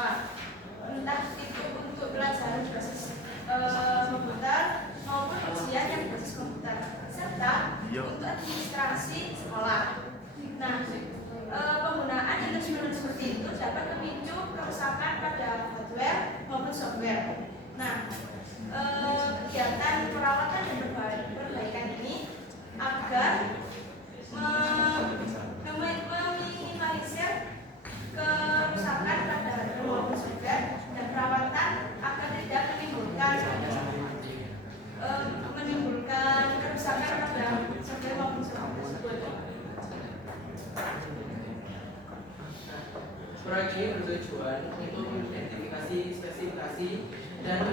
siswa, entah itu untuk pelajaran berbasis komputer maupun ujian yang berbasis komputer, serta untuk administrasi sekolah. Nah, penggunaan instrumen seperti itu dapat memicu kerusakan pada hardware maupun software. Nah, kegiatan perawatan dan perbaikan ini agar meminimalisir kerusakan pada hardware maupun software, dan perawatan agar tidak menimbulkan kerusakan pada software maupun software tersebut. Proyek ini bertujuan untuk mengidentifikasi spesifikasi dan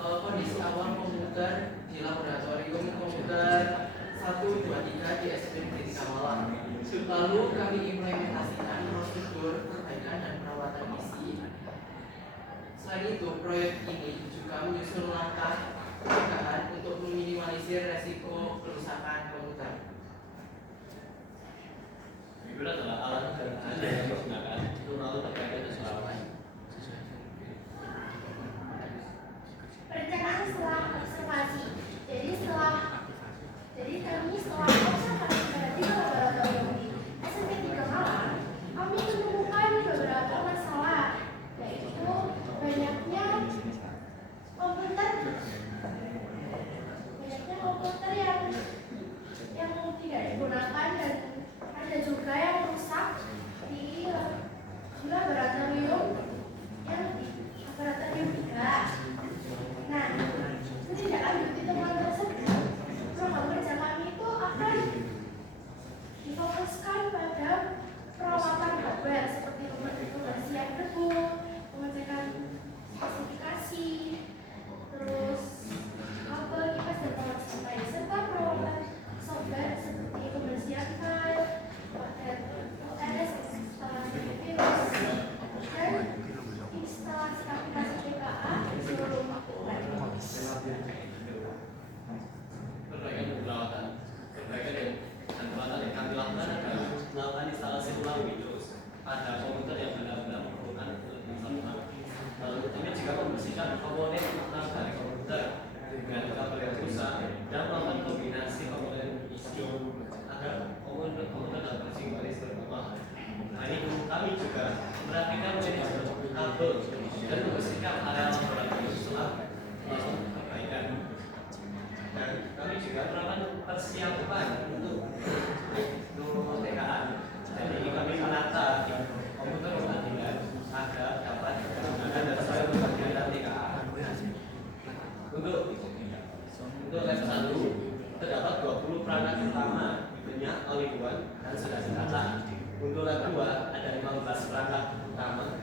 kondisi awal komputer di laboratorium komputer 1, 2, 3 di SMP Pendidikan Malang. Lalu kami implementasikan prosedur perbaikan dan perawatan isi. Selain itu, proyek ini juga menyusun langkah pencegahan untuk meminimalisir resiko kerusakan komputer. Itu adalah alat dan alat yang digunakan untuk lalu perbaikan dan perawatan. Perencanaan setelah observasi. Jadi kami setelah observasi di laboratorium di SMP 3 Malang, kami menemukan beberapa masalah, yaitu banyaknya komputer yang tidak digunakan, dan ada juga yang rusak di laboratorium juga. Nah, menindaklanjuti temuan tersebut, program kerja kami itu akan difokuskan pada perawatan hardware seperti pembersihan debu, pengecekan spesifikasi, terus kabel, kipas, dan power supply, serta perawatan software seperti pembersihan file, OS, instalasi virus, dan instalasi aplikasi PKA di seluruh web. Perbaikan dan perawatan. Perbaikan dan perawatan yang kami lakukan adalah melakukan instalasi ulang Windows pada komputer yang benar-benar memerlukan instalasi. Lalu kami juga membersihkan komponen internal dari komputer dengan kabel yang rusak dan melakukan kombinasi komponen isi agar komputer dapat bersih kembali seperti normal. Nah, ini kami juga memperhatikan manajemen kabel dan membersihkan area laboratorium setelah melakukan perbaikan. Dan kami juga melakukan persiapan untuk TKA. Jadi kami menata komputer pertandingan agar dapat digunakan dan sesuai untuk kegiatan TKA. Untuk lab 1 terdapat 20 perangkat utama, tipenya all-in-one dan sudah ditata. Untuk lab 2 ada 15 perangkat utama,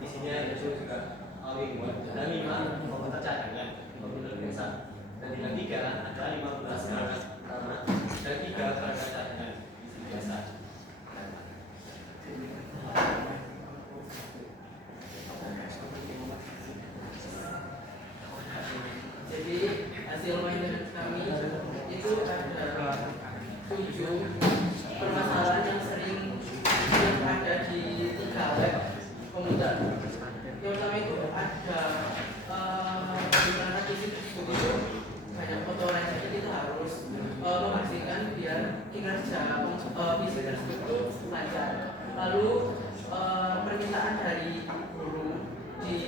isinya itu juga all-in-one dan 5 komputer cadangan, komputer biasa. Dan di lab 3 ada 15 perangkat utama dan 3 perangkat cadangan, isi biasa. Jadi hasil maintenance kami itu ada 7 permasalahan yang sering yang ada di 3 lab komputer. Yang pertama itu ada di perangkat isi tersebut itu banyak kotoran, jadi kita harus memastikan biar kinerja PC tersebut itu lancar. Lalu permintaan dari guru di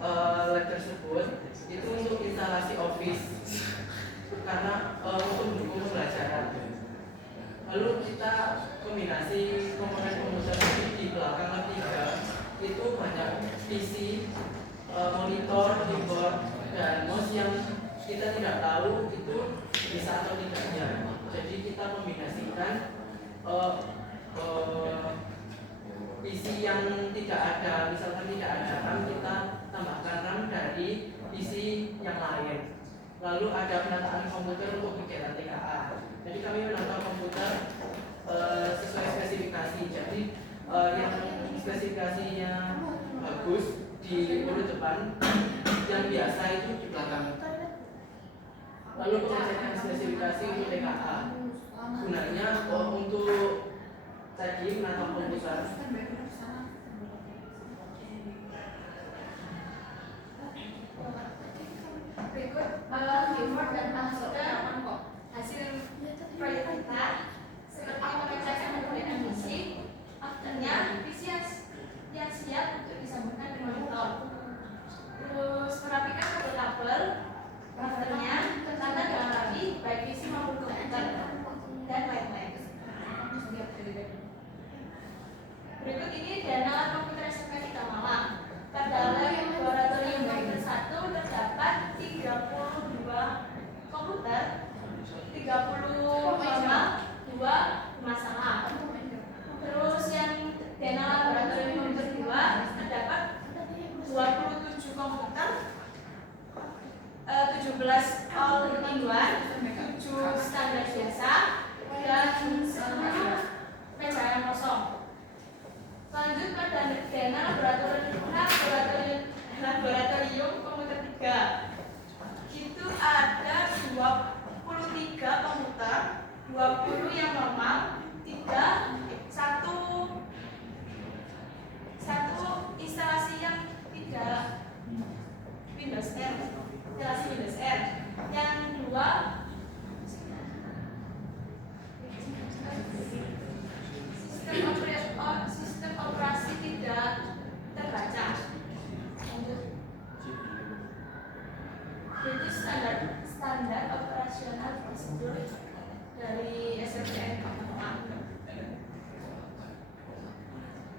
lab tersebut itu untuk instalasi Office karena untuk mendukung pembelajaran. Lalu kita kombinasi komponen komputer ini di belakang lab 3 itu banyak PC, monitor, keyboard, dan mouse yang kita tidak tahu itu bisa atau tidaknya. Jadi kita kombinasikan PC yang tidak ada, misalkan tidak ada RAM, kita tambahkan RAM dari PC yang lain. Lalu ada penataan komputer untuk kegiatan TKA. Jadi kami menata komputer sesuai spesifikasi. Jadi yang spesifikasinya bagus di urut depan, yang biasa itu di belakang. Lalu pengecekan spesifikasi untuk TKA. Gunanya untuk tadi menata komputer keyword dan hasil proyek kita seperti memecahkan berbagai misi. Afternya visi yang siap untuk disambungkan ke monitor. Terus merapikan tabel-tabel. Afternya tanda dengan rapi baik visi maupun komputer dan lain-lain. Berikut ini dana komputer SMK kita Malang. Pada laboratorium komputer 1 terdapat 32 komputer, 30 normal, 2 bermasalah. Terus yang dana laboratorium komputer 2 terdapat 27 komputer, 17 all-in-one, 7 standar biasa, dan 10 pecahan kosong. Lanjut pada dana laboratorium komputer 3. Itu ada 23 komputer, 20 yang normal, 1 instalasi yang 3 Windows R, instalasi Windows R, yang 2 sistem operasi tidak terbaca. Lanjut. Jadi standar operasional prosedur dari SMPN Malang.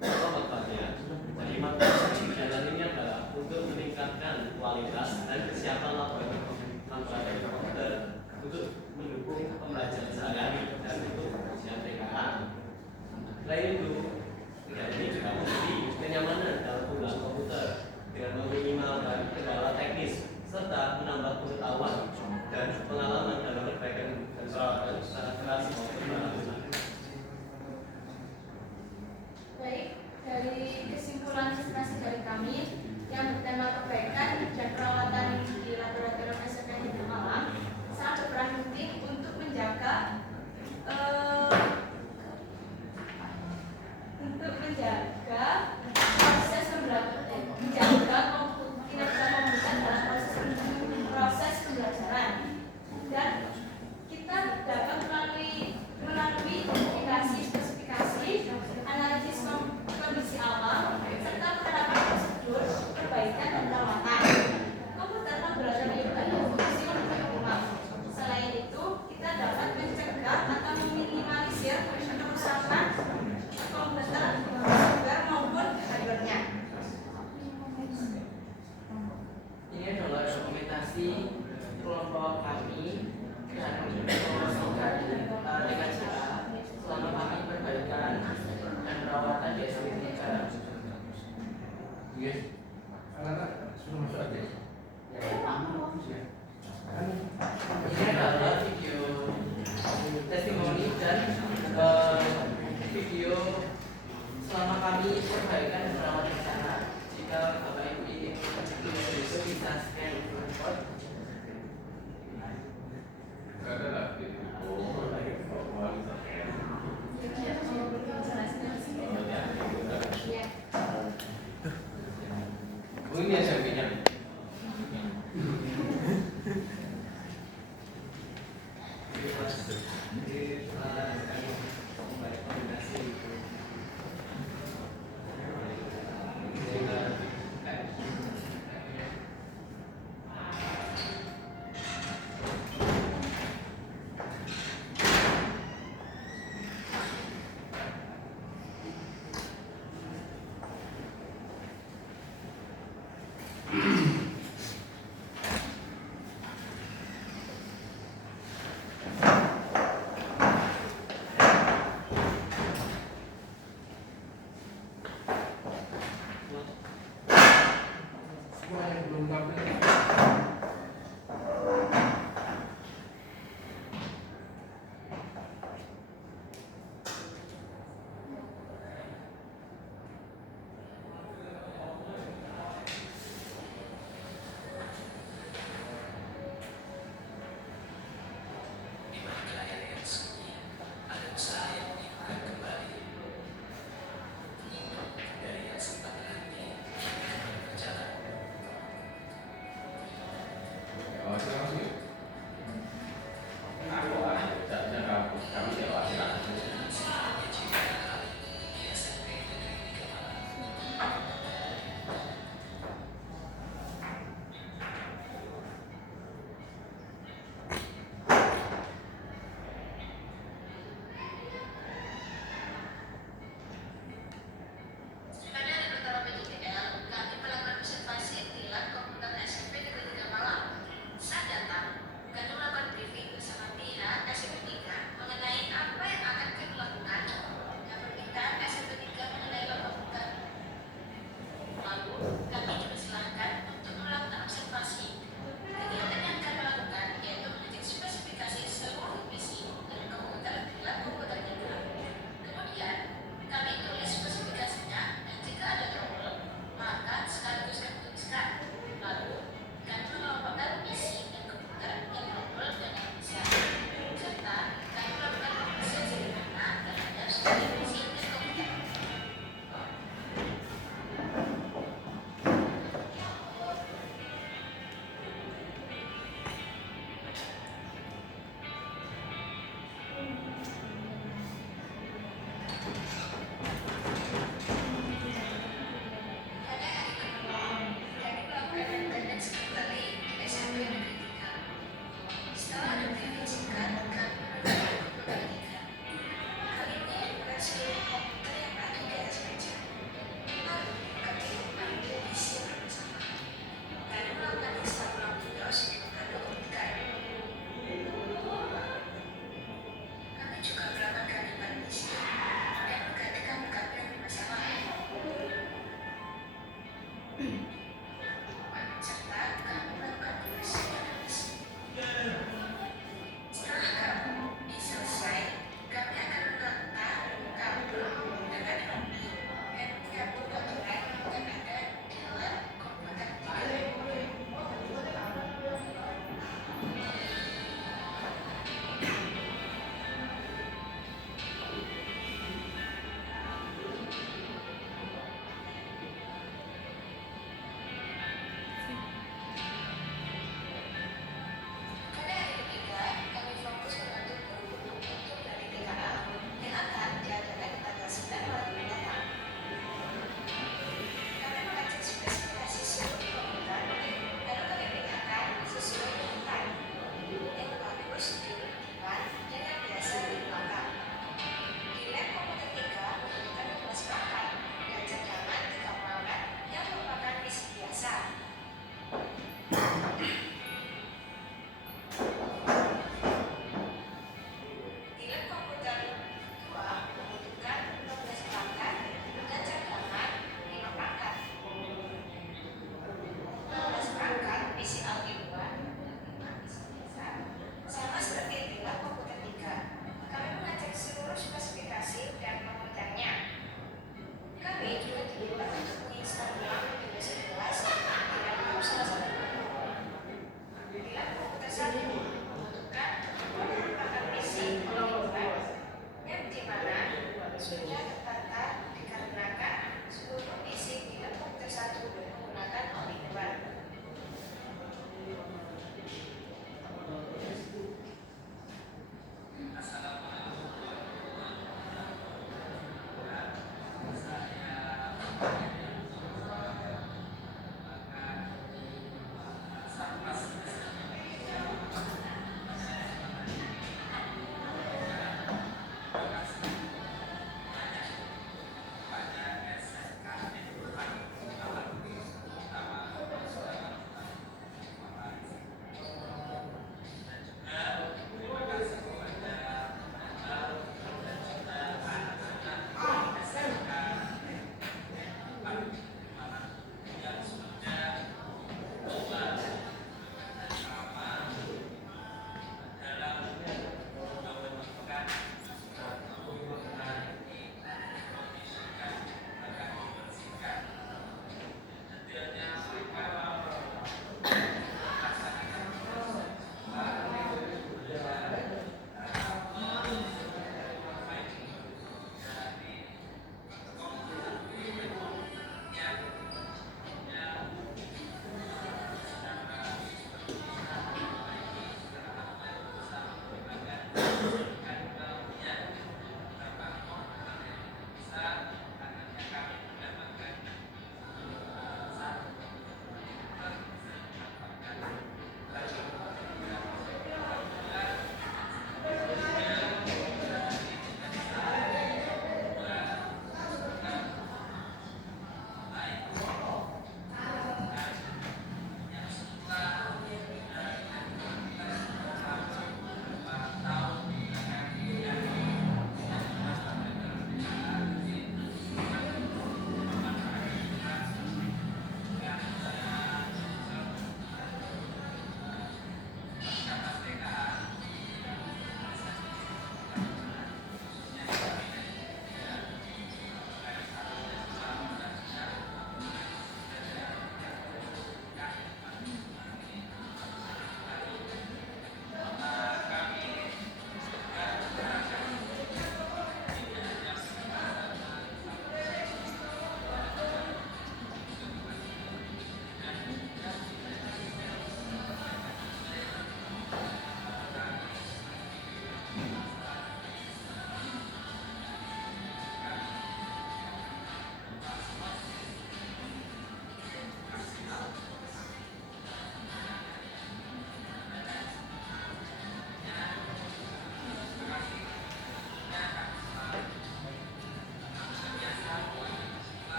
Manfaatnya, jadi manfaat kegiatan ini adalah untuk meningkatkan kualitas dan kesiapan laboratorium komputer untuk mendukung pembelajaran sehari-hari dan untuk ujian PKA. Selain itu, kegiatan ini juga memberi kenyamanan dalam penggunaan komputer dengan meminimalkan kendala teknis serta menambah pengetahuan dan pengalaman dalam perbaikan dan perawatan secara keras maupun berlangsung. Baik, dari kesimpulan presentasi dari kami yang bertema perbaikan dan perawatan di laboratorium SMK Negeri Malang sangat berperan penting untuk menjaga proses menjaga kinerja komputer dalam proses pembelajaran, dan kita dapat melalui identifikasi spesifikasi, analisis kondisi awal, serta penerapan prosedur perbaikan dan perawatan komputer laboratorium dan fungsi komputer optimal. Selain itu, kita dapat mencegah atau meminimalisir kerusakan komputer software maupun hardware-nya. Ini adalah dokumentasi kelompok kami dan dengan cara selama kami perbaikan dan perawatan di SMK. Yes. Anak-anak sudah masuk aja. Ini adalah video testimoni dan video selama kami perbaikan dan perawatan di sana. Jika Bapak Ibu ingin itu bisa scan QR code. Ada lagi. Oh, ini SMP-nya.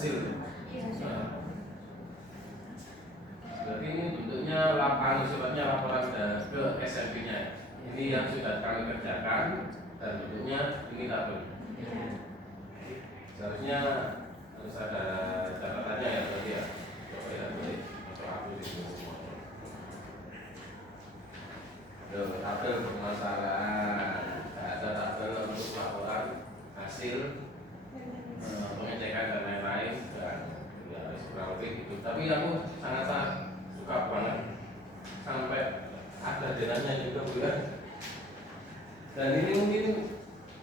hasil. Iya. Jadi ini bentuknya laporan, sifatnya laporan ke SMP-nya. Ini yang sudah kami kerjakan dan bentuknya ini tabel. Seharusnya harus ada catatannya ya berarti ya. Coba ya, boleh masuk aku di sini. Tabel permasalahan, ada tabel untuk laporan hasil pengecekan dan lain-lain dan ya kurang lebih gitu. Tapi aku sangat suka banget sampai ada denanya juga Bu ya. Dan ini mungkin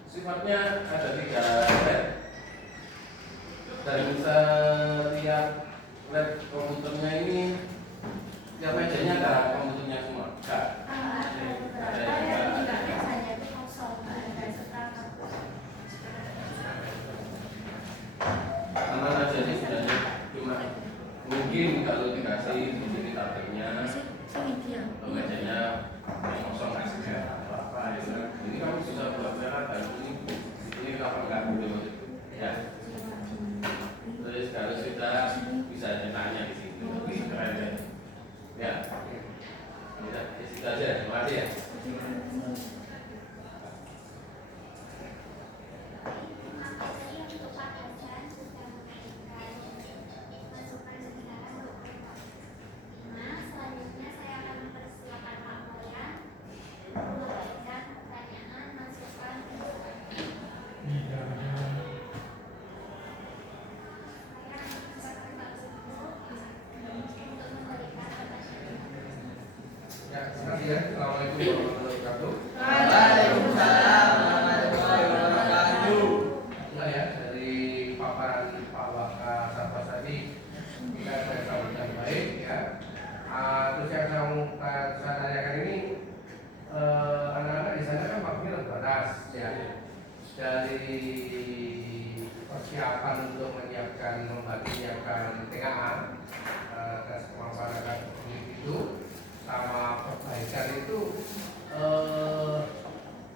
sifatnya ada 3 lab dan setiap lab komputernya ini setiap mejanya ada komputernya semua. Enggak. Aman aja sih sebenarnya, cuma mungkin kalau dikasih di sini tabelnya mejanya yang kosong kasih apa gitu kan. Ini kamu susah buat merah dan ini kenapa enggak gitu ya. Terus kalau sudah bisa tanya di sini lebih keren ya. Ya, itu aja. Terima kasih ya. Assalamualaikum warahmatullahi wabarakatuh. Waalaikumsalam warahmatullahi wabarakatuh. Nah ya, dari paparan Pak Waka Sapas tadi kita sudah tahu dengan baik ya. Terus yang saya tanyakan ini anak-anak di sana kan waktunya terbatas ya. Dari persiapan untuk menyiapkan TKA tes kemampuan akademik itu sama perbaikan itu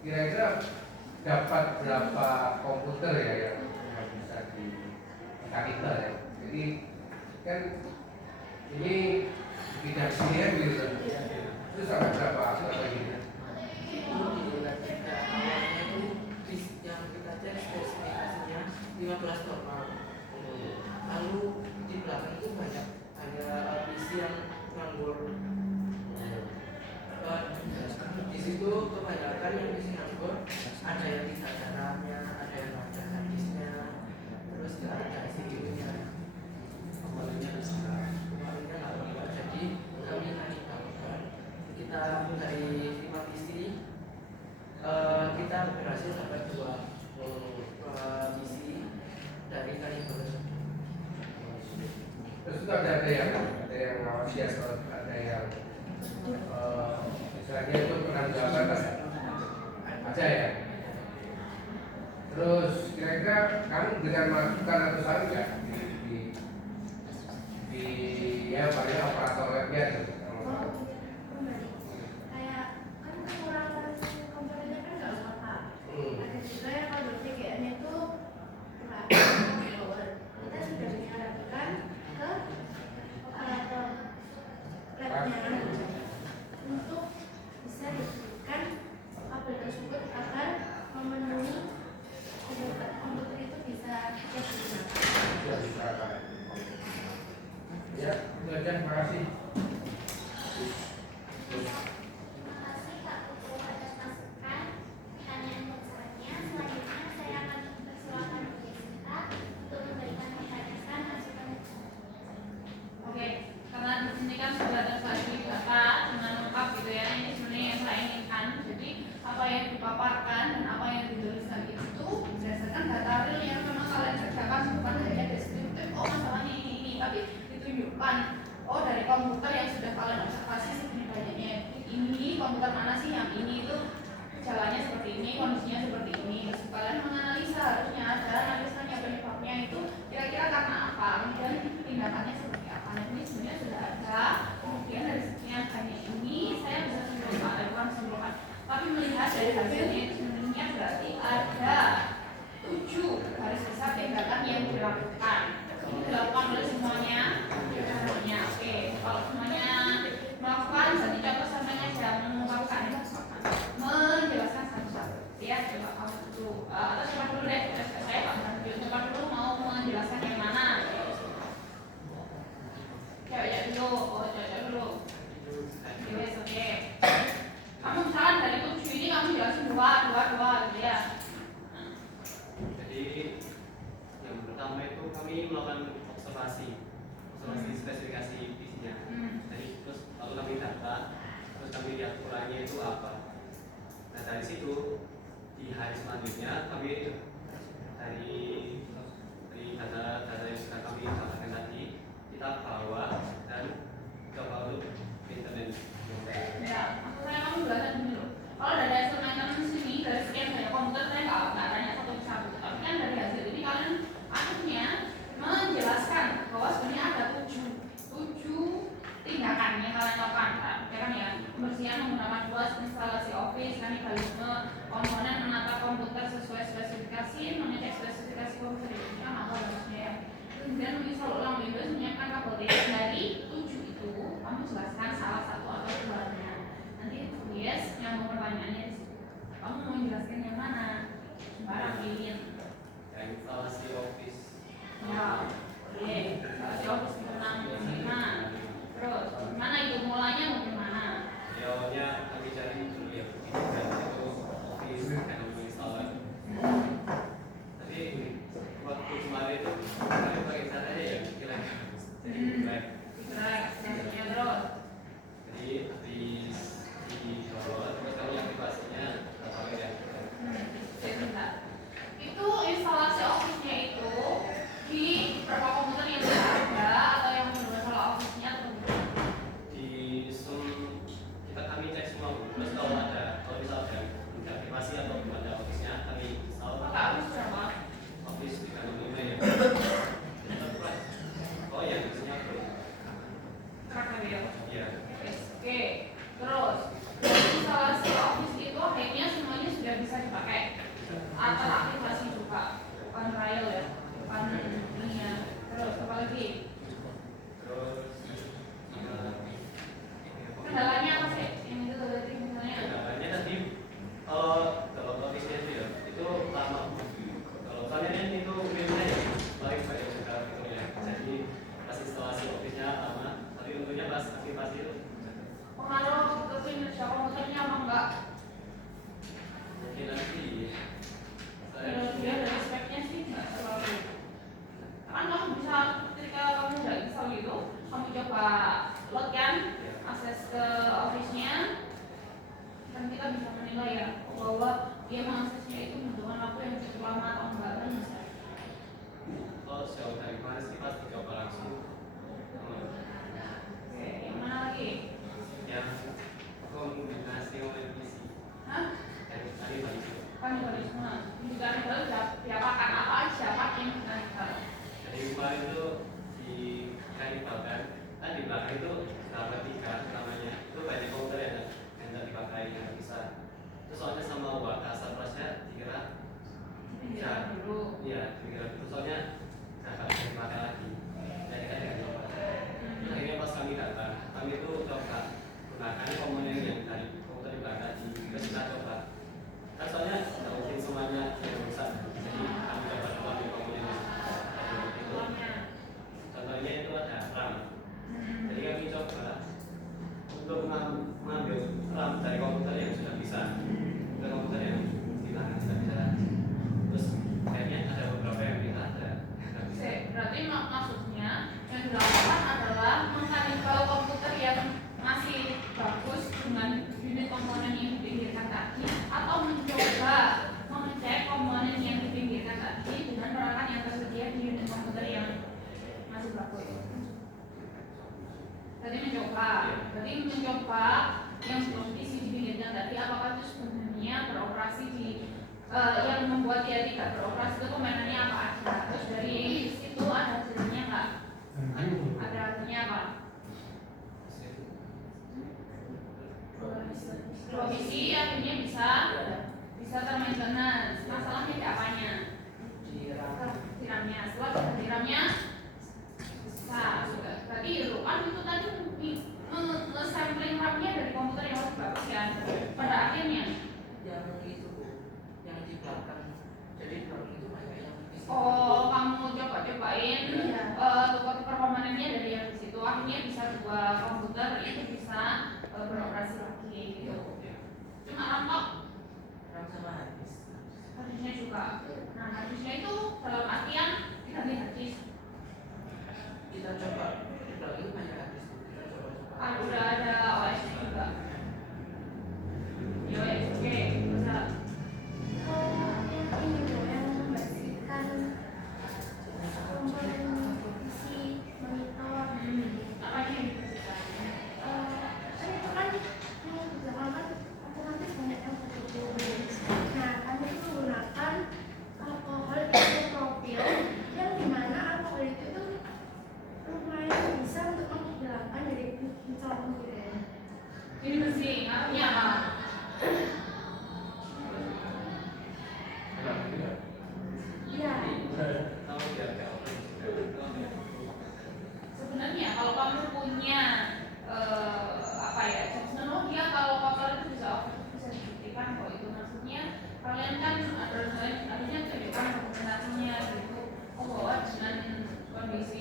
kira-kira dapat berapa komputer ya yang bisa mekanikal ya. Jadi kan ini tidak sini ya gitu. Itu sampai berapa gitu. Itu di lab kita awalnya itu yang kita cek spesifikasinya 15 normal. Lalu di belakang itu banyak ada PC yang nganggur. Di situ kebanyakan yang PC nganggur, ada yang tidak ada RAM-nya, ada yang ada harddisknya, terus tidak ada CPU-nya. Kemarinnya nggak lengkap, jadi kami mengatakan kita dari 5 PC kita berhasil dapat 2 PC dari kaliber. Terus itu ada yang ngawasi ya, ada yang misalnya itu penanggapan aja ya. Terus kira-kira kamu dengan masukan atau saran nggak di ya paling operator webnya gitu. Kayak kan kekurangan komponennya kan nggak sama. Ada juga yang kalau CGN itu nggak lower. Kita sudah menyarankan ke operator labnya untuk bisa diberikan kabel tersebut agar memenuhi komputer itu bisa digunakan. Ya, itu aja, terima kasih. Terima kasih Kak Putu atas masukan, pertanyaan dan sarannya. Selanjutnya saya akan mempersilakan Bu Jessica untuk memberikan pertanyaan masukan. Oke, karena di sini kan sudah terbagi data dengan lengkap gitu ya. Ini sebenarnya yang saya inginkan. Jadi apa yang dipaparkan dan apa yang dituliskan itu berdasarkan data real yang memang kalian kerjakan, bukan hanya deskriptif. Oh masalahnya ini, tapi ditunjukkan. Oh dari komputer yang sudah kalian observasi segini banyaknya ini komputer mana sih yang ini itu jalannya seperti ini, kondisinya seperti ini. Terus kalian menganalisa harusnya ada analisanya penyebabnya itu kira-kira karena apa, kemudian tindakannya seperti apa. Nah ini sebenarnya sudah ada. Kemudian dari sekian banyak ini saya bisa simpulkan, bukan simpulkan, tapi melihat dari hasilnya itu sebenarnya berarti ada 7 garis besar tindakan yang dilakukan. kami melakukan observasi spesifikasi isinya. Jadi terus lalu kami data, terus kami lihat ukurannya itu apa. Nah dari situ di hari selanjutnya kami dari data yang sudah kami dapatkan tadi kita bawa dan coba untuk maintenance. Ya, maksud saya kamu jelasin dulu loh. Kalau dari hasil maintenance ini dari sekian banyak komputer saya nggak tanya satu persatu, tapi kan dari hasil ini kalian akhirnya menjelaskan bahwa sebenarnya ada tujuh tindakan yang kalian lakukan, ya kan ya, pembersihan menggunakan buas, instalasi Office, kanibalisme, komponen, menata komputer sesuai spesifikasi, mengecek spesifikasi komputer ini kan apa harusnya ya. Kemudian menginstal ulang Windows, menyiapkan kabel TX. Dari tujuh itu kamu jelaskan salah satu atau keduanya. Nanti yes, yang mau pertanyaannya di situ. Kamu mau menjelaskan yang mana? Sembarang pilih. Yang instalasi Office. Ya, oke. Instalasi Office gimana? Terus, gimana itu mulanya mau gimana? Ya, awalnya kami cari dulu ya, itu Office kan menginstal. Tapi waktu kemarin itu kami pakai caranya ya kira-kira jadi drive. Selanjutnya terus. Jadi habis di download terus kami aktivasinya pakai ya. Sebentar. Itu instalasi Office-nya itu di berapa komputer yang sudah ada atau yang belum salah Office-nya atau Di Zoom kami cek semua Bu. Terus kalau misal ada aktivasi atau belum ada Office-nya kami install. pakai Office berapa? Office 365 ya. Oh ya, isinya belum. Terakhir ya. Iya. Oke. Terus instalasi Office itu akhirnya semuanya sudah bisa dipakai atau aktivasi juga bukan trial ya, bukan ini ya. Terus apa lagi? Terus Kendalanya apa sih? Yang itu tadi misalnya kendalanya tadi kalau Office-nya itu ya itu lama. Kalau kalian itu filmnya ya paling banyak juga filmnya. Jadi pas instalasi Office-nya lama, tapi tentunya pas aktivasi itu pengaruh ke kinerja komputernya apa enggak? mungkin nanti Kalau dia dari speknya sih enggak terlalu. Kan kamu bisa ketika kamu udah install gitu, kamu coba load kan, akses ke Office-nya, dan kita bisa menilai ya bahwa dia mengaksesnya itu membutuhkan waktu yang cukup lama atau enggak kan bisa. kalau sejauh dari kemarin sih pas dicoba langsung Oke, yang mana lagi? yang kombinasi oleh PC Hah? dari tadi balik. Kanibalisme. Juga kanibal diapakan apa aja pakai kanibal. Jadi kemarin itu di kanibalkan kan di belakang itu berapa tiga namanya itu banyak komputer yang tidak dipakai yang bisa. Terus soalnya sama wadah surplusnya dikira Tinggal dulu. iya dikira itu soalnya nggak bisa dipakai lagi. Jadi kan dengan coba. Akhirnya pas kami datang kami itu coba gunakan komponen yang dari komputer di belakang tadi. Terus kita coba. Kan soalnya nggak mungkin semuanya yang rusak. Jadi kami coba ambil komponen itu. Contohnya itu ada RAM. Jadi kami coba untuk mengambil RAM dari komputer yang sudah bisa ke komputer yang tidak bisa. Terus akhirnya ada beberapa yang tidak ada. Oke, berarti maksudnya yang dilakukan adalah mengkanibal komputer yang masih bagus dengan unit komponen yang dipinggirkan tadi, atau mencoba mengecek komponen yang dipinggirkan tadi dengan peralatan yang tersedia di unit komputer yang masih bagus. Berarti mencoba yang belum diisi dipinggirkan tadi, apakah itu sebenarnya beroperasi di yang membuat dia tidak beroperasi itu permainannya apa aja. Terus dari situ ada hasilnya nggak? Ada hasilnya apa? Provisi akhirnya bisa termaintenance. Masalahnya di apanya? Di RAM-nya. Setelah di RAM-nya bisa sudah. Berarti itu kan itu tadi nge-sampling RAM-nya dari komputer yang masih bagus kan. Pada akhirnya yang itu Bu, yang di belakang. Jadi di belakang itu banyak yang bisa. oh, kamu coba-cobain tukar-tukar komponennya dari yang di situ, akhirnya bisa dua komputer itu bisa beroperasi lagi gitu. Cuma RAM kok, RAM sama harddisk. harddisknya juga. Nah, harddisknya itu dalam artian diganti harddisk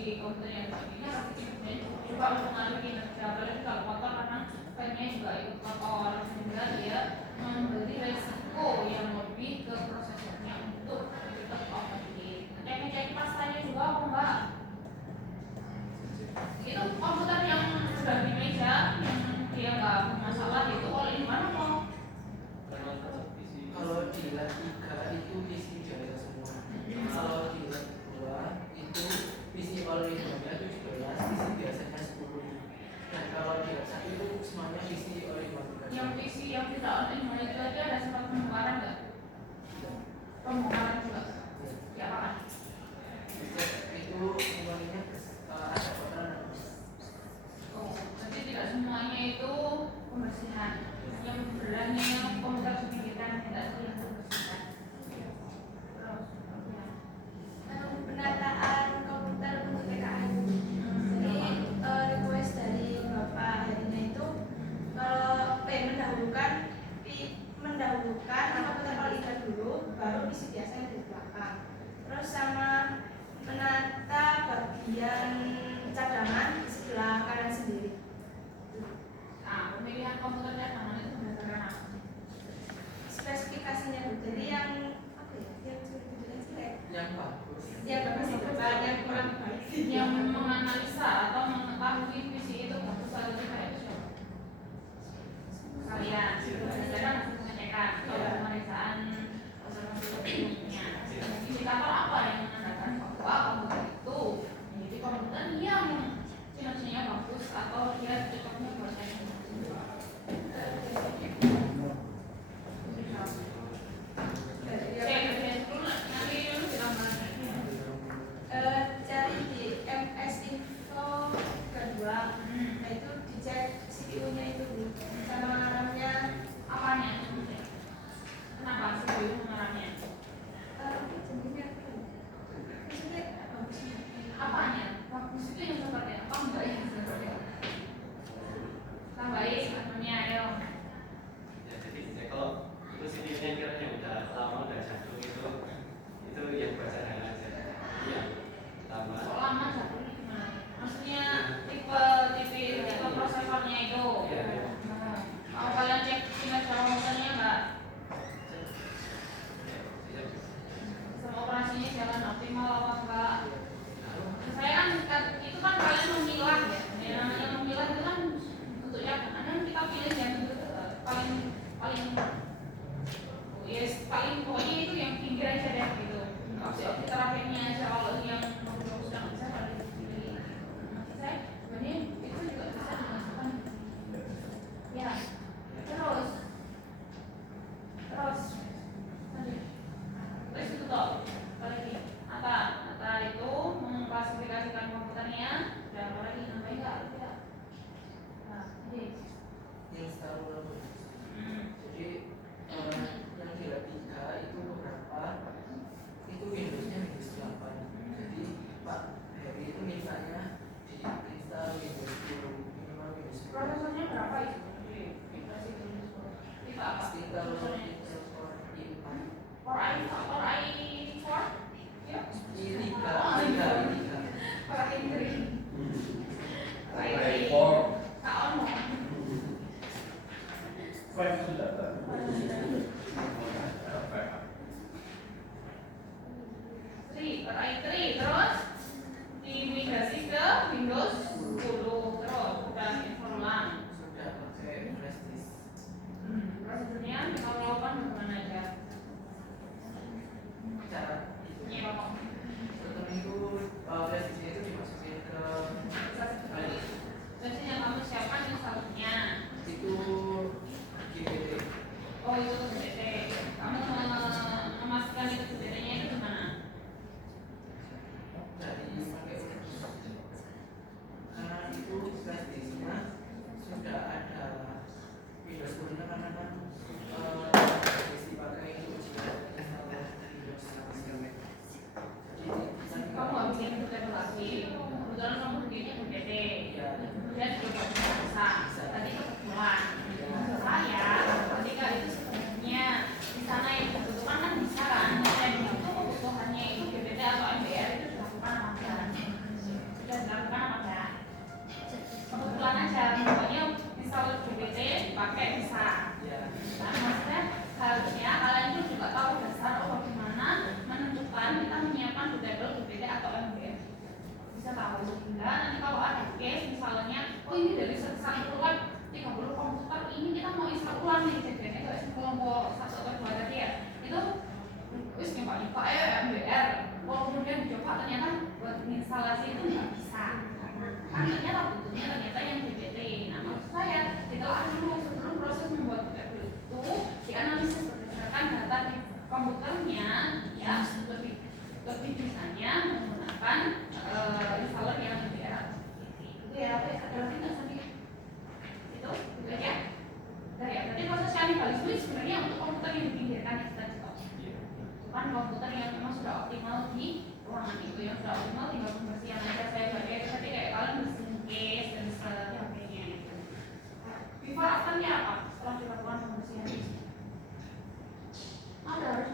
si komputer yang ini pasti coba mempengaruhi kinerja, apalagi kalau kotor karena pennya juga ikut kotor, sehingga dia memberi resiko yang lebih ke prosesornya untuk tetap overheat. Ngecek pastanya juga apa enggak? Itu komputer yang sudah di meja yang dia nggak masalah itu oleh di mana kok? Kalau di lab 3 itu PC jaya semua. Kalau di lab 2 itu PC all in one-nya 17, PC biasanya 10. Dan kalau di lab 1 itu semuanya PC all in one. Yang PC yang tidak all in one itu aja ada sempat pembongkaran nggak? Pembongkaran juga. Ya apa? Itu semuanya ada kotoran. Oh, jadi tidak semuanya itu pembersihan. Yang berani yang komputer sedikitkan tidak itu yang pembersihan. Terus, ya. Penataan komputer untuk TKA. Jadi request dari Bapak harinya itu kalau mendahulukan komputer all-in-one dulu, baru PC biasa yang di belakang. Terus sama menata bagian cadangan di sebelah kanan sendiri. Nah, pemilihan komputer cadangan itu berdasarkan apa? Spesifikasinya Bu, jadi yang apa ya? Yang jelek. Yang bagus. Yang bagus itu yang kurang baik. Yang menganalisa atau mengetahui visi itu bagus atau tidak itu siapa? Kalian, berdasarkan hasil pengecekan atau pemeriksaan observasi sebelumnya. Indikator apa yang menandakan bahwa komputer itu menjadi komputer yang kinerjanya bagus atau dia cocoknya buat saya? Nanti dulu ditambahin. Cari di MS Info kedua, nah itu dicek CPU-nya itu Bu, sama RAM-nya. Apanya? Kenapa sih mengarahnya? Jenisnya apa ya? Maksudnya bagusnya. Apanya? Bagus itu yang seperti apa? Enggak yang seperti apa? Tambahin apanya ayo. Ya, jadi kalau itu CD-nya kiranya udah lama udah jadul itu yang bacakan aja. Iya, tambah. Kok lama satu ini gimana? Maksudnya tipe prosesornya itu. Mau kalian cek kinerja komputernya enggak? Sama operasinya jalan optimal apa enggak? Saya kan itu kan kalian memilah ya. Yang memilah itu kan bentuknya kadang kita pilih yang paling paling pokoknya itu yang pinggir aja deh gitu. Opsi terakhirnya aja kalau yang bagus nggak bisa kalau dipilih. Maksud saya sebenarnya itu juga bisa dimasukkan. Ya, terus itu toh lagi Ata itu mengklasifikasikan komputernya dan apa lagi namanya enggak? Nah, jadi Yang selalu jadi yang di lab 3 itu beberapa itu Windows-nya Windows 8. Jadi Pak Heri itu mintanya diinstal Windows 10 minimal Windows 10. prosesornya berapa itu? Tipe apa? Sekitar Prosesornya Core i5. Core i4? Ya? i3. Core i3. i4 Tak ono. sudah ada. Core i3 terus dimigrasi ke Windows 10 terus udah install ulang. Sudah pakai flash disk. Prosedurnya kalau melakukan bagaimana aja? Cara Iya Bapak. setelah itu flash disk itu dimasukin ke Versi yang kamu siapkan instalnya itu GPT. oh itu GPT. Kamu memastikan itu GPT-nya itu di mana? Dari pakai karena itu flash disknya sudah ada Windows 10-nya karena kan isi pakai itu Windows sama sekali. Jadi Kamu nggak bikin GPT lagi. Kebetulan kamu bikinnya GPT. Kemudian juga bisa. Tadi kebetulan. Maksud saya, ketika itu sebenarnya di sana yang dibutuhkan kan bisa kan? Dan itu kebutuhannya itu GPT atau MBR itu dilakukan apa? sehingga nanti kalau ada case misalnya oh ini dari satu lab 30 komputer ini kita mau install ulang nih CPN itu kelompok 1 atau 2 tadi ya itu wis nyoba ya MBR kalau kemudian dicoba ternyata buat instalasi itu nggak bisa karena ternyata butuhnya ternyata yang DPT. Nah maksud saya ditelaah dulu sebelum proses membuat PTP itu dianalisis berdasarkan data di komputernya ya lebih bisanya menggunakan installer yang MBR itu ya ada lagi nggak sampai itu ya berarti proses kanibalisme sebenarnya untuk komputer yang dipinggirkan itu tadi kan komputer yang memang sudah optimal di ruangan itu yang sudah optimal tinggal pembersihan aja saya pakai tadi kayak kalian bersihin case dan sebagainya itu. Viva akannya apa setelah dilakukan pembersihan itu? Ada harus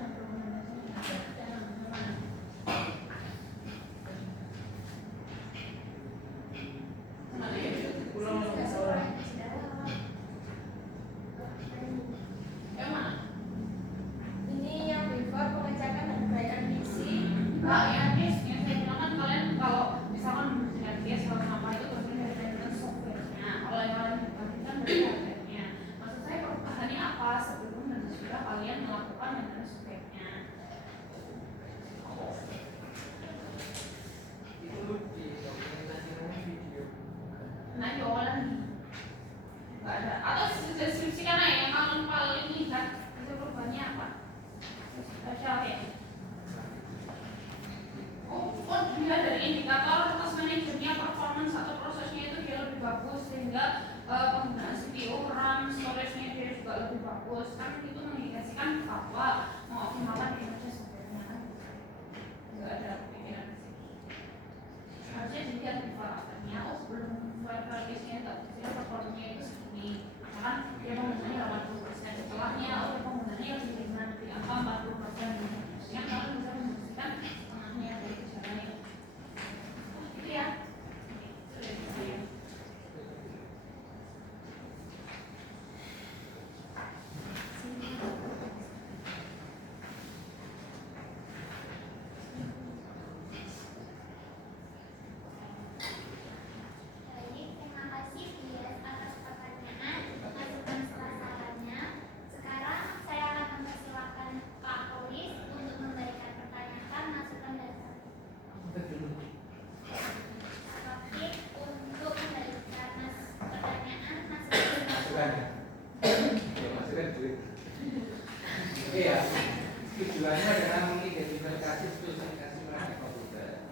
tujuannya adalah mengidentifikasi spesifikasi perangkat komputer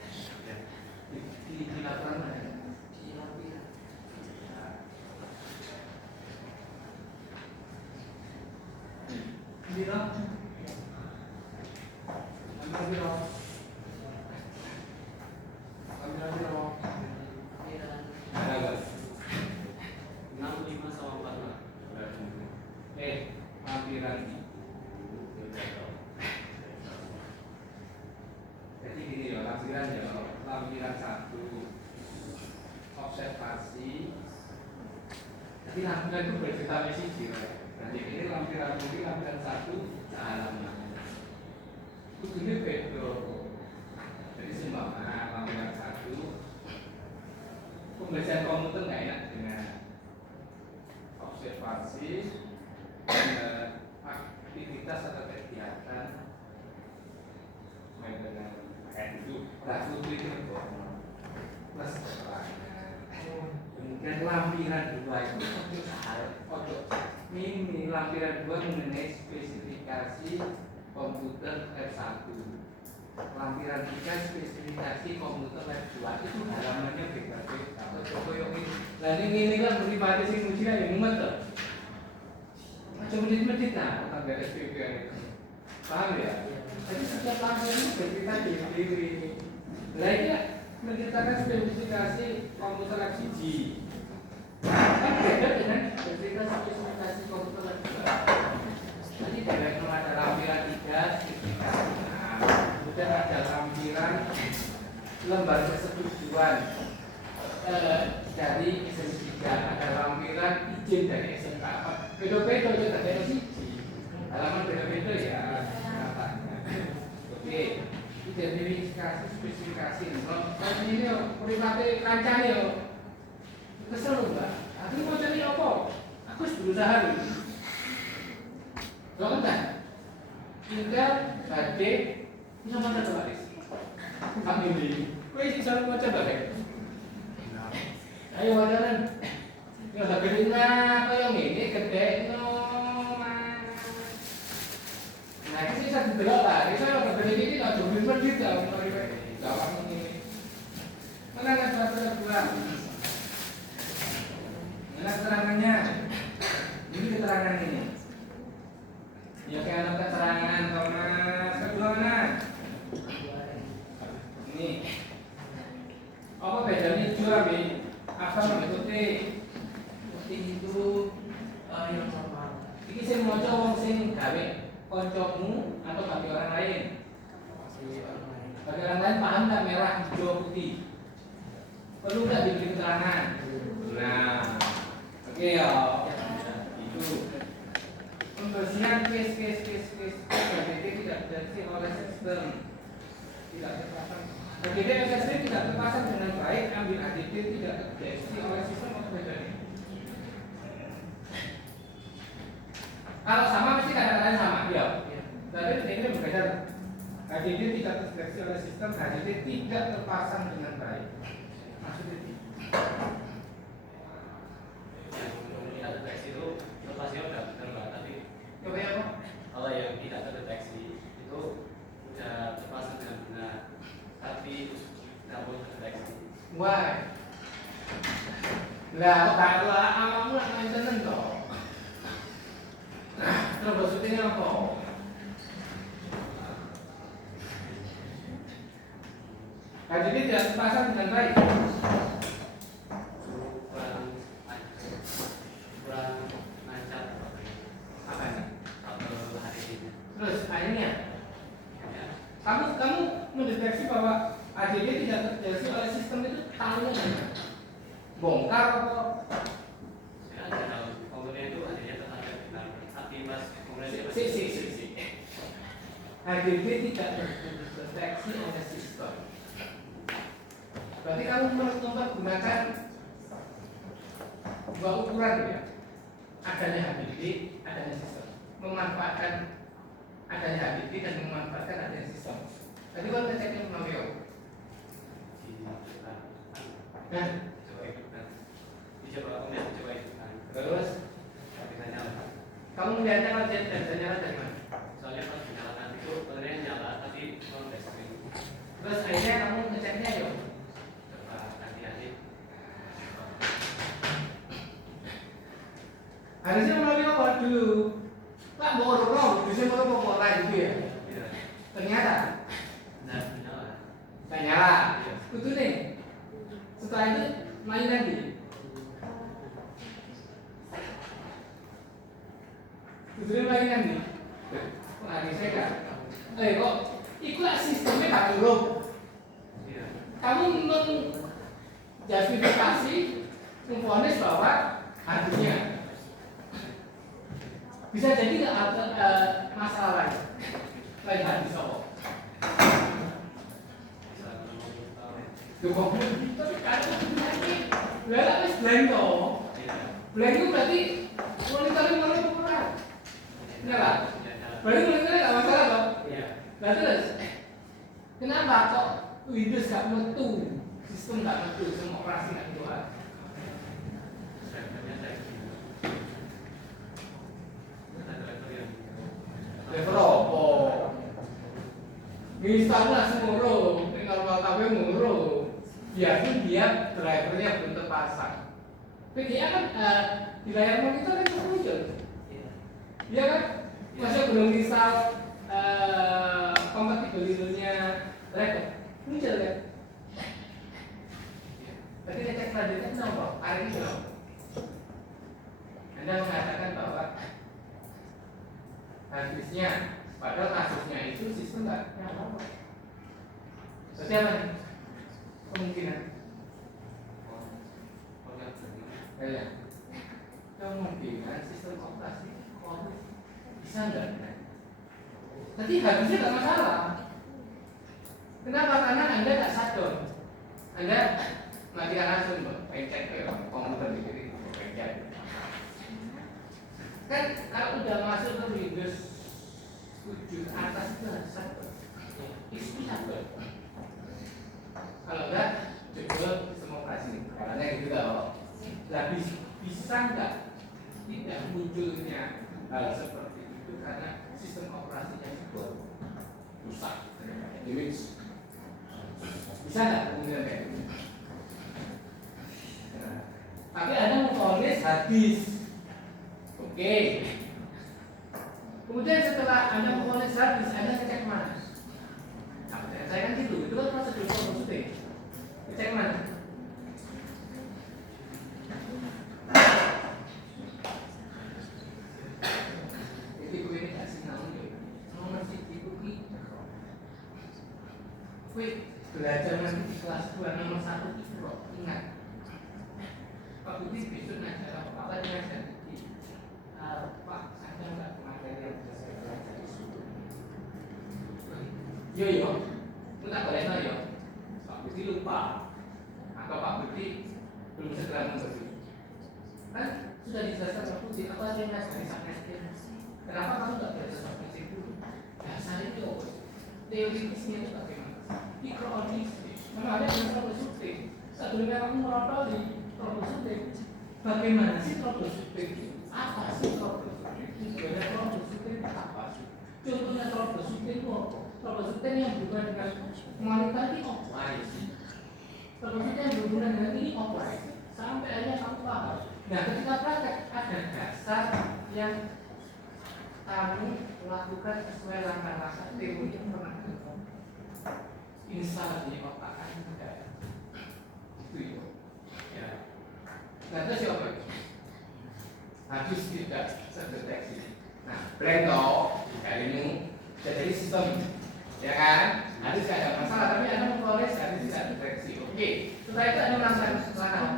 di lapangan lampiran itu berjuta siji, nanti ini lampiran mungkin lampiran satu halaman. Itu gini beda. Jadi seumpama lampiran satu, pembelajaran komputer nggak enak dengan observasi, aktivitas atau kegiatan main dengan itu, lalu itu plus kemudian lampiran 2 itu ini lampiran 2 mengenai spesifikasi komputer F1, lampiran 3 spesifikasi komputer F2 itu halamannya beda-beda. Nah ini kan berarti sing muji ya mumet to. Macam medit-medit nah tangga SPP itu. Paham ya? Jadi setiap lampiran itu berbeda diri. Lah ini menciptakan spesifikasi komputer F1 kan beda dengan spesifikasi komputer F2. Jadi ada lampiran 3 spesifikasi, kemudian ada lampiran lembar persetujuan dari SMK 3, ada lampiran izin dari SMK 4. Beda-beda juga dari siji halaman beda-beda ya katanya. Oke. identifikasi spesifikasi. Kalau ini yo private kancane yo kesel lho Mbak. Aku mau cari apa? Aku harus berusaha lho. Lo kan? Intel, HD, bisa mana tuh Aris? Kami ini, kau isi selalu macam apa? Ayo wajaran. Ya udah gede nah, kau yang ini gede no mas. Nah itu sih saya belok lah. Ini saya udah gede ini nggak jauh lebih medit lah. Jawab ini. Mana nggak suatu bulan? Mana keterangannya? Ini keterangan ini. Ya kayak anak keterangan Thomas kedua mana? Ini. Apa bedanya jual bi? Apa mengikuti? Itu yang sama. Ini saya mau coba sing gawe koncomu atau bagi orang lain. Bagi orang lain paham nggak merah, hijau, putih? Perlu nggak diberi keterangan? Nah, oke ya. Itu pembersihan case HDD tidak terdeteksi oleh sistem, tidak terpasang. HDD SSD tidak terpasang dengan baik, ambil HDD tidak terdeteksi oleh sistem atau bedanya. Kalau sama pasti kadang-kadang sama, ya. Tapi ini berbeda. HDD tidak terdeteksi oleh sistem, HDD tidak terpasang dengan baik. Maksudnya Yang tidak terdeteksi itu lokasinya udah benar Mbak, tapi coba ya kok. kalau yang tidak terdeteksi itu udah terpasang dengan benar, tapi nggak boleh terdeteksi. Why? Lah kalau awakmu nak main tenan toh. Terus maksudnya apa? HDD tidak terpasang dengan baik. kurang lancar Apa nih? atau hari ini Terus akhirnya ya. kamu mendeteksi bahwa HDD tidak terdeteksi oleh sistem itu tahunya gimana? Bongkar atau Ya, kalau komponen itu adanya tetap benar, tapi pas komponen itu si. HDD tidak terdeteksi oleh sistem. Berarti kamu mempergunakan dua ukuran ya, adanya HDD, adanya sistem. Memanfaatkan adanya HDD dan memanfaatkan adanya sistem. Tadi kalau ngeceknya Mario, nah, coba ikutan, dicoba komponen coba ikutan, terus bisa nyala. kamu melihatnya kalau bisa nyala dari mana? Soalnya pas dinyalakan itu baterainya nyala, tapi non screen. Terus akhirnya kamu ngeceknya yuk. Coba hati-hati. Harusnya Mario apa dulu? Pak borong, bisa mau lain gitu ya. Iya. Ternyata Nah, nyala. tak nyala. Itu nih. Setelah itu main lagi. Itu main lagi. Kok hari saya kan? Kok ikut sistemnya gak turun. Iya. Kamu menjustifikasi memvonis bahwa artinya bisa jadi nggak ada masalah lain hadis apa? Tapi kalau lagi, lah wis blank toh. Blank itu berarti monitoring ukuran. Nyala. Berarti monitoring nggak masalah toh. Iya. Nah terus, kenapa kok Windows nggak metu, sistem nggak metu, sistem operasi nggak keluar? Level apa? Misalnya semurung, tinggal KW murung. Biasanya dia drivernya belum terpasang. PGA kan di layar monitor itu muncul. Iya kan? Masih belum install kompatibilitasnya driver muncul kan? Berarti cek selanjutnya kenapa? Hari ini kenapa? Anda mengatakan bahwa hadisnya, padahal kasusnya itu sistem nggak nyala. Berarti apa nih? Kemungkinan? Ya. Kemungkinan sistem operasi bisa nggak? Nanti hadisnya nggak masalah. Kenapa? Karena Anda tak sadar. Anda matikan langsung, pencet ke komputer di sini, pencet. Kan kalau udah masuk ke Windows 7 atas itu harus sadar. Itu sadar. Kalau enggak, coba sistem operasi ini. Caranya gitu loh. Nah, bisa nggak tidak munculnya hal seperti itu karena sistem operasinya itu rusak. Bisa nggak kemudian kayak gitu? Nah, tapi Anda memfonis hadis. Oke. Kemudian setelah Anda memfonis hadis, Anda ngecek mana? Nah, saya kan gitu, itu kan prosedur troubleshooting. Ngecek mana? Jadi gue ini kasih nama nomor siji kuwi. Gue belajar nanti di kelas 2 nomor 1 itu kok ingat. Pak Budi besok ngajar apa ngajar di Pak ada nggak materi yang bisa saya belajar di situ? Yo, lu tak boleh tahu yo. Pak Budi lupa atau Pak Budi belum segera mengerti. Kan sudah dijelaskan Pak Budi apa yang ngajari sampai sekian. Kenapa kamu nggak belajar sampai situ? Dasarnya itu teoritisnya itu bagaimana? Mikroorganisme. Memang ada yang troubleshooting. Sebelumnya kamu merotoli troubleshooting. Bagaimana sih troubleshooting? Apa sih troubleshooting? Tujuannya troubleshooting apa sih? Contohnya troubleshooting itu apa? Troubleshooting yang berhubungan dengan monitor ini apa sih? Troubleshooting yang berhubungan dengan ini apa sih? Sampai akhirnya kamu paham. Nah, ketika praktek ada dasar yang kamu lakukan sesuai langkah-langkah teori yang pernah kamu install di otak Anda. Itu ya. Nah, terus siapa? Habis tidak terdeteksi. Nah, blendo kali ini jadi sistem, ya kan? Harus tidak ada masalah, tapi Anda memperoleh harus tidak terdeteksi. Oke, setelah itu Anda melakukan kesalahan.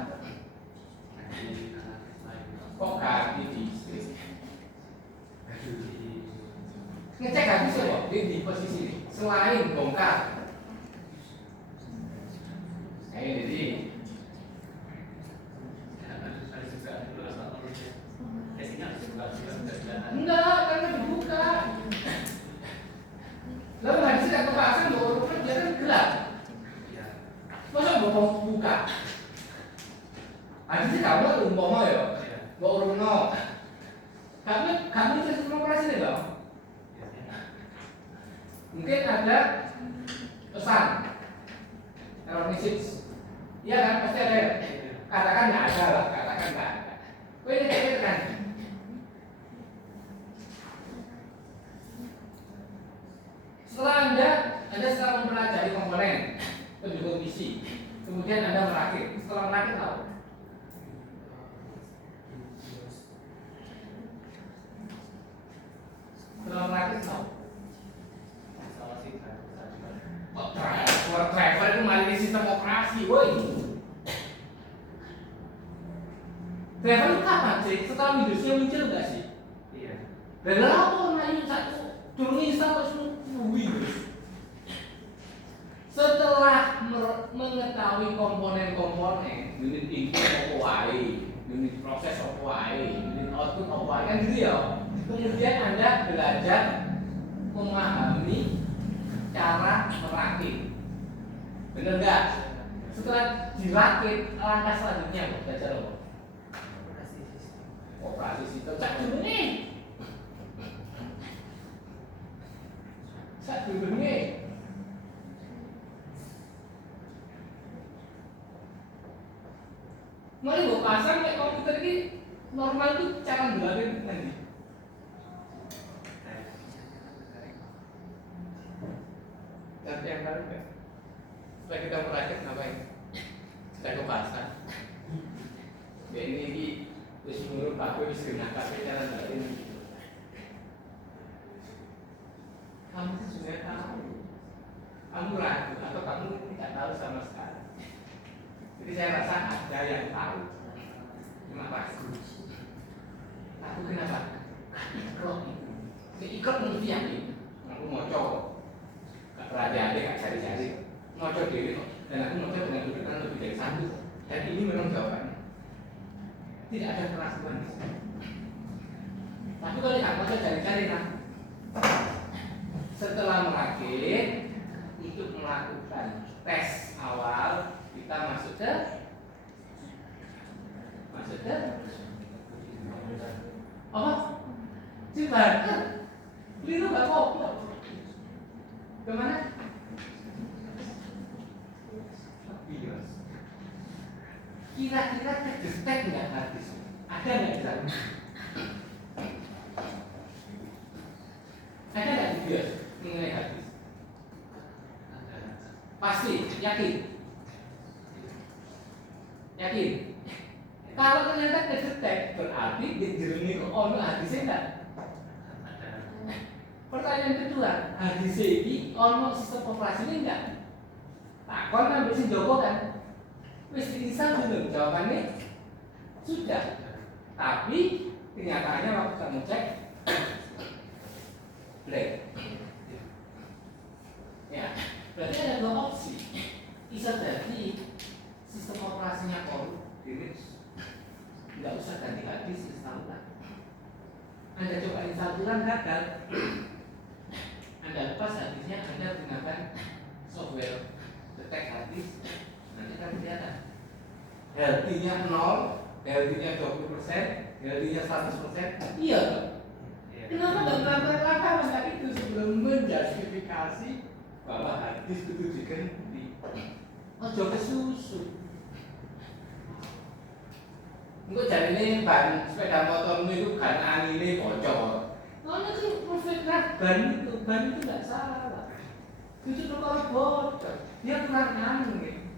Kok ganti di ngecek habis ya, di posisi ini. Selain bongkar. Nah, ini jadi enggak, karena dibuka. Lalu nggak bisa kepasang bawa rumah dia kan gelap. Masa bawa buka? Habis kamu umpama ya, bawa rumah. Kamu itu sistem operasi nih loh. Mungkin ada pesan error message. Iya kan, pasti ada ya. Katakan nggak ada lah, katakan nggak ada. Kau ini kayak kan. Setelah Anda setelah mempelajari komponen pendukung PC, kemudian Anda merakit. Setelah merakit tahu. Setelah merakit tahu. Driver itu malah sistem operasi, woi. Driver itu kapan sih? Setelah Windowsnya muncul nggak sih? Iya. Dan apa namanya satu turun install semua Windows. Setelah mengetahui komponen-komponen, unit input apa wae, unit proses apa wae, unit output apa wae kan gitu ya. Kemudian Anda belajar memahami cara merakit. Bener nggak? Setelah dirakit, langkah selanjutnya apa? Belajar apa? Operasi sistem. Cak dulu nih. Cak dulu nih. Mulai gue pasang kayak komputer ini normal tuh cara belajar nanti. Ganti yang baru nggak? Supaya kita merakit ngapain? Kita ke pasar. Ya ini terus menurut Pak Gue bisa nakal cara belajar. Kamu sebenarnya tahu. Kamu ragu atau kamu tidak tahu sama sekali. Jadi saya rasa ada yang tahu. Cuma ragu. Ragu kenapa? Ikrok itu. Ikrok mengerti yang ini. Aku mau coba. Gak pernah ada, gak cari-cari. ngoco dewi kok, dan aku ngoco dengan urutan lebih dari satu. Dan ini memang jawabannya. Tidak ada keraguan di sini. Tapi kalau tidak ngoco cari-cari lah. Setelah merakit itu melakukan tes awal, kita masuk ke apa? Cibadak. Keliru nggak kok? Kemana? Bios. Kira-kira kedetek nggak hadis? Ada nggak di sana? Ada nggak di bios mengenai hadis? Pasti, yakin. Kalau ternyata kedetek berarti di jernih kok ono hadisnya enggak? Pertanyaan kedua, hadis ini ono sistem operasinya enggak? Takon ambil sing Joko kan? Wis bisa belum? Jawabannya sudah. Tapi kenyataannya waktu kamu cek blank. Ya, berarti ada dua opsi. Bisa jadi sistem operasinya korup, nggak usah ganti hadis install ulang. Anda coba install ulang gagal, Anda lepas hadisnya, Anda gunakan software detek hadis, nanti akan kelihatan healthy-nya 0, healthy-nya 20%, healthy-nya 100%. Iya toh? Kenapa nggak melakukan langkah-langkah itu sebelum menjustifikasi bahwa hadis itu diganti? Ojo kesusu. Enggak jadi ini ban sepeda motormu itu kan angin bocor. Mana tuh profetnya ban itu nggak salah. Itu kalau bocor, dia kurang angin.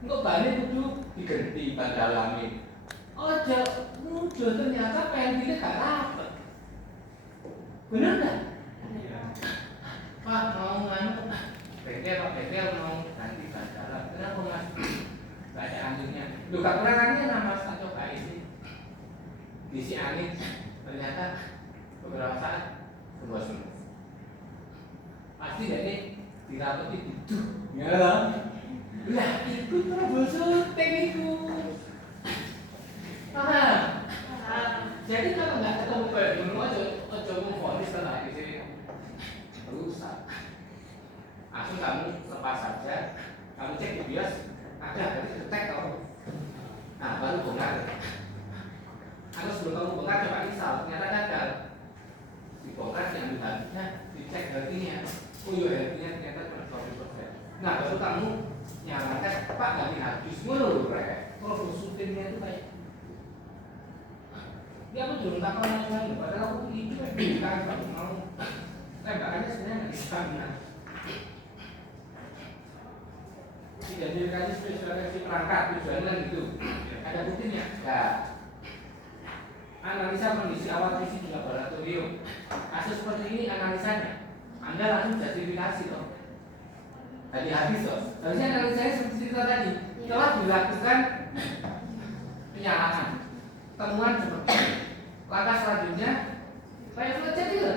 Enggak ban itu diganti ban dalami. Ojo, muncul ternyata pentilnya gak rapet. Bener nggak? Pak mau nganu, bengkel mau ganti ban dalam. Kenapa mas? Gak ada anginnya. Lu gak kurang angin nama tak coba isi angin, ternyata beberapa saat semua semua. Pasti jadi dirapeti itu. Ya lah. Lah itu troubleshooting itu. Paham? Jadi kalau nggak ketemu pengen aja memfonis lah di sini rusak. Langsung kamu lepas saja, kamu cek di bios. Ada dari detek tau. Nah baru bongkar. Atau sebelum kamu bongkar coba install, ternyata gagal. Dibongkar yang hadisnya, dicek healthy-nya. Oh iya healthy-nya ternyata cuma 20%. Nah baru kamu nyalakan, Pak ganti hadis mulu rek. Kalau syutingnya itu kayak dia aku belum tak pernah nyanyi, padahal aku itu kan baru mau tembakannya sebenarnya nggak bisa. Identifikasi spesifikasi perangkat tujuannya gitu. Ada buktinya? Enggak. Analisa kondisi awal fisik di laboratorium. Kasus seperti ini analisanya. Anda langsung justifikasi toh. Tadi habis toh. Harusnya analisanya seperti itu tadi. Telah dilakukan penyalaan. Temuan seperti ini. Langkah selanjutnya, kayak flow chart itu.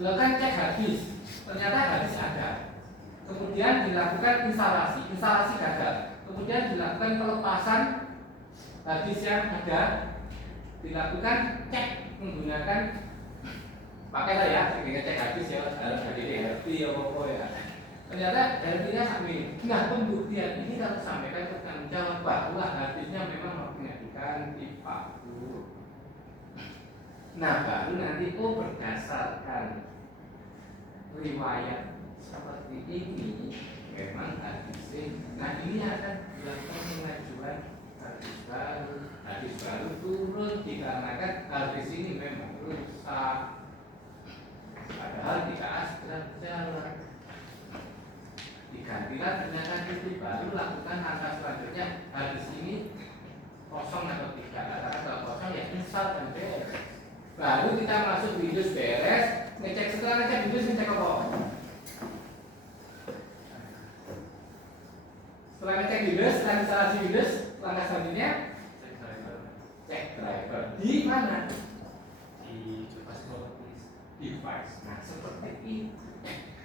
Dilakukan cek hadis. Ternyata hadis ada. Kemudian dilakukan instalasi gagal. Kemudian dilakukan pelepasan hadis yang ada, dilakukan cek menggunakan pakailah ya, dengan cek hadis ya, dalam HDD, HDD ya pokoknya ya. Ternyata HDD-nya sampai. Nah pembuktian ini kalau sampaikan ke tanggung jawab bahwa hadisnya memang diganti Pak Bu. Nah baru nanti berdasarkan riwayat seperti ini memang hadis. Nah ini akan dilakukan pengajuan hadis baru turun dikarenakan hadis ini memang rusak. Padahal tidak asal jalan. Digantilah ternyata itu baru lakukan langkah selanjutnya hadis ini kosong atau tidak. Karena kalau kosong ya install dan beres. Baru kita masuk Windows beres, ngecek setelah ngecek Windows ngecek apa? Setelah ngecek Windows, setelah instalasi Windows, langkah selanjutnya cek driver. Di mana? Di device. Device. Nah seperti itu.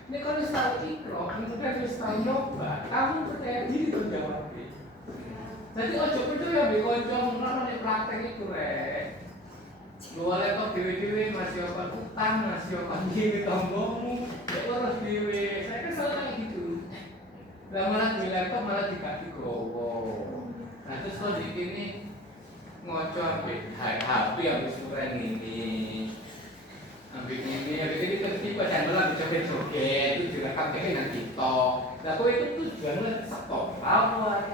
Ini kalau tahu ikro, kemudian harus tahu nyoba, kamu percaya diri tuh jawabnya. Jadi ojo percaya be kanca ngono nek praktek iku rek. Luwale kok dhewe-dhewe masih apa utang, masih apa dhewe tanggomu, ya urus dhewe. Saya kan selalu kayak gitu. Lah malah bilang kok malah dikasih gowo. Nah terus kalau di sini ngocor HP habis keren ini. Ambil ini tertiba dan malah joget-joget itu direkam dengan TikTok. Nah kok itu tujuannya stop apa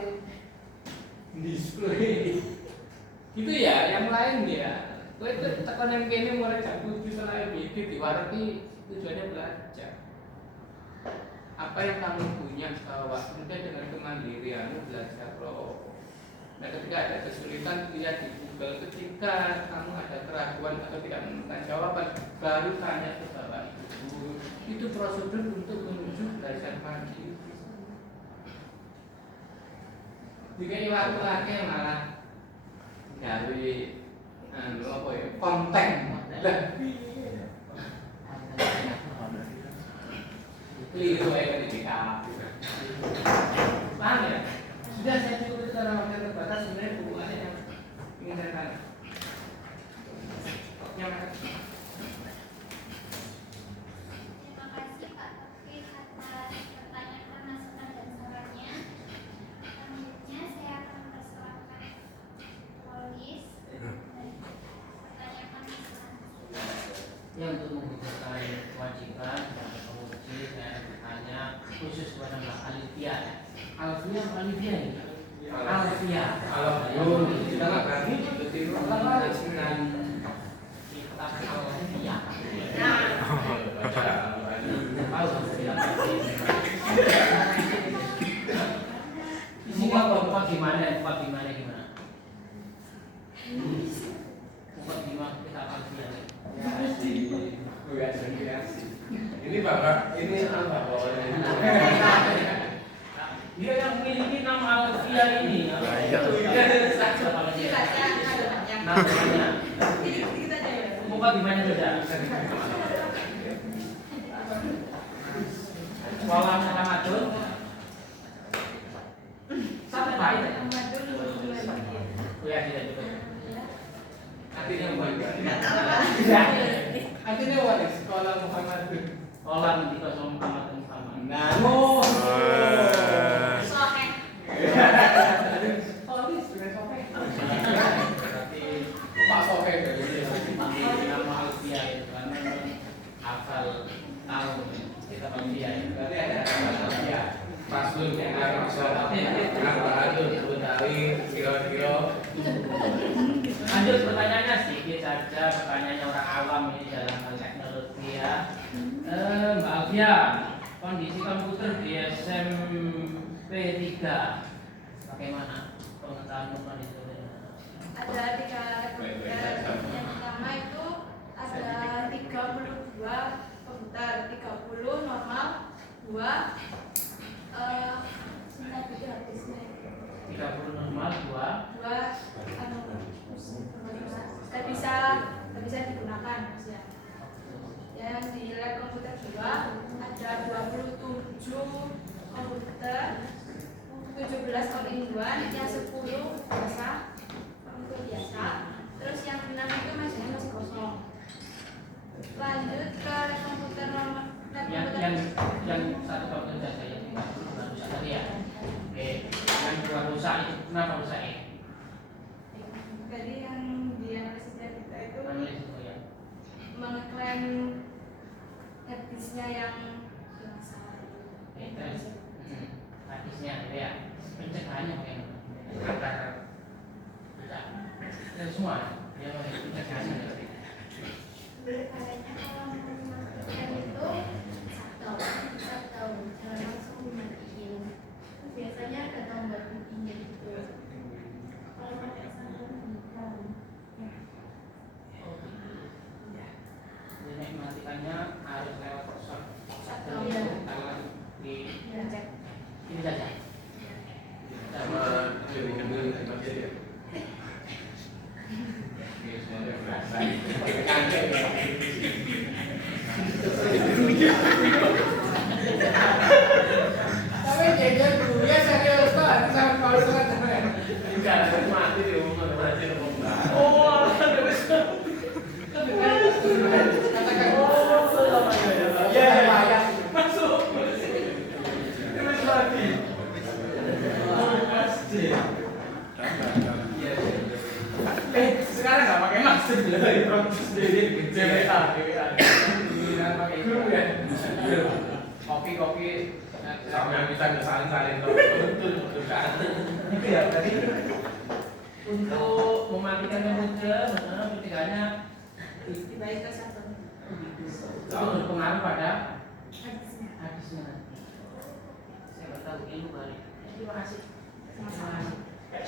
display itu ya yang lain ya. Kok itu tekan yang kini mulai jam 7 selesai bikin diwarati tujuannya belajar. Apa yang kamu punya bawa kemudian dengan kemandirianmu belajar loh. Nah ketika ada kesulitan lihat di Google, ketika kamu ada keraguan atau tidak menemukan jawaban baru tanya ke bapak ibu. Itu prosedur untuk menuju belajar mandiri. Jika waktu lagi malah dari apa ya konten keliru ya ketika paham ya? Sudah saya cukup secara waktu terbatas sebenarnya hubungannya yang ingin saya tanya. Terima kasih Pak Taufik atas pertanyaan, masukan dan sarannya. Selanjutnya saya akan mempersilahkan Polis dan pertanyaan masukan. Ya, untuk membutuhkan kewajiban dan penguji saya bertanya khusus kepada Mbak Alivia. Alivia apa Alivia ini? Alivia. Kita nggak berani betul dengan Kitab Alivia. Buka gimana? Buka gimana? Buka gimana Kitab Alivia? Ini Bapak, ini apa bawahnya? Dia yang memiliki nama Alivia ini. Namanya. Buka gimana saja? Wawan Muhammadun. Sampai baik. Ya, tidak cukup. artinya waris. Ya. Artinya waris sekolah Muhammadun. Sekolah di kosong Muhammadun sama. Nah, Soalnya Polis dengan Sofe. Berarti Pak Sofe nama Alfia itu karena hafal tahu kita Alfia itu. berarti ada Alfia. Pasun yang ada masalah apa itu Betawi kira-kira. Lanjut pertanyaannya sedikit saja, pertanyaannya orang awam ini dalam hal teknologi ya. Mbak Alfia, kondisi komputer di SMP 3 bagaimana pengetahuan kondisi komputer? ada 3 komputer. Yang pertama itu ada 32 komputer, 30 normal, 2 sebentar dulu habisnya. 30 normal, 2 Tidak bisa digunakan ya. Yang di lab komputer 2 ada 27 komputer, 17 all in one, yang 10 biasa, komputer biasa. Terus yang 6 itu masih kosong. Lanjut ke lab komputer normal. yang satu komputer saja yang 30 rusak tadi ya. Oke, yang 2 rusak itu kenapa rusak ya? Jadi yang dianalisisnya kita itu Analisis itu ya. mengklaim harddisknya yang salah. Oke, terus hadisnya gitu ya. Pencegahannya bagaimana? Agar tidak semua ya pencegahannya. Berkaranya kalau memastikan itu satu jangan langsung dimatiin. Biasanya ada tombol bunyinya gitu. Kalau pakai sambal hitam, Jadi matikannya harus lewat short. Satu. Kalau di ini saja. Sama jadi kendul masih ya. sendiri CWA pakai guru ya. Kopi-kopi sampai yang bisa ngesalin-salin betul kan. Itu ya tadi untuk mematikan komputer, ketiganya Dibaikkan satu. itu berpengaruh pada hadisnya nanti. Saya nggak tahu ilmu kali. Terima kasih. Sama-sama. Ya,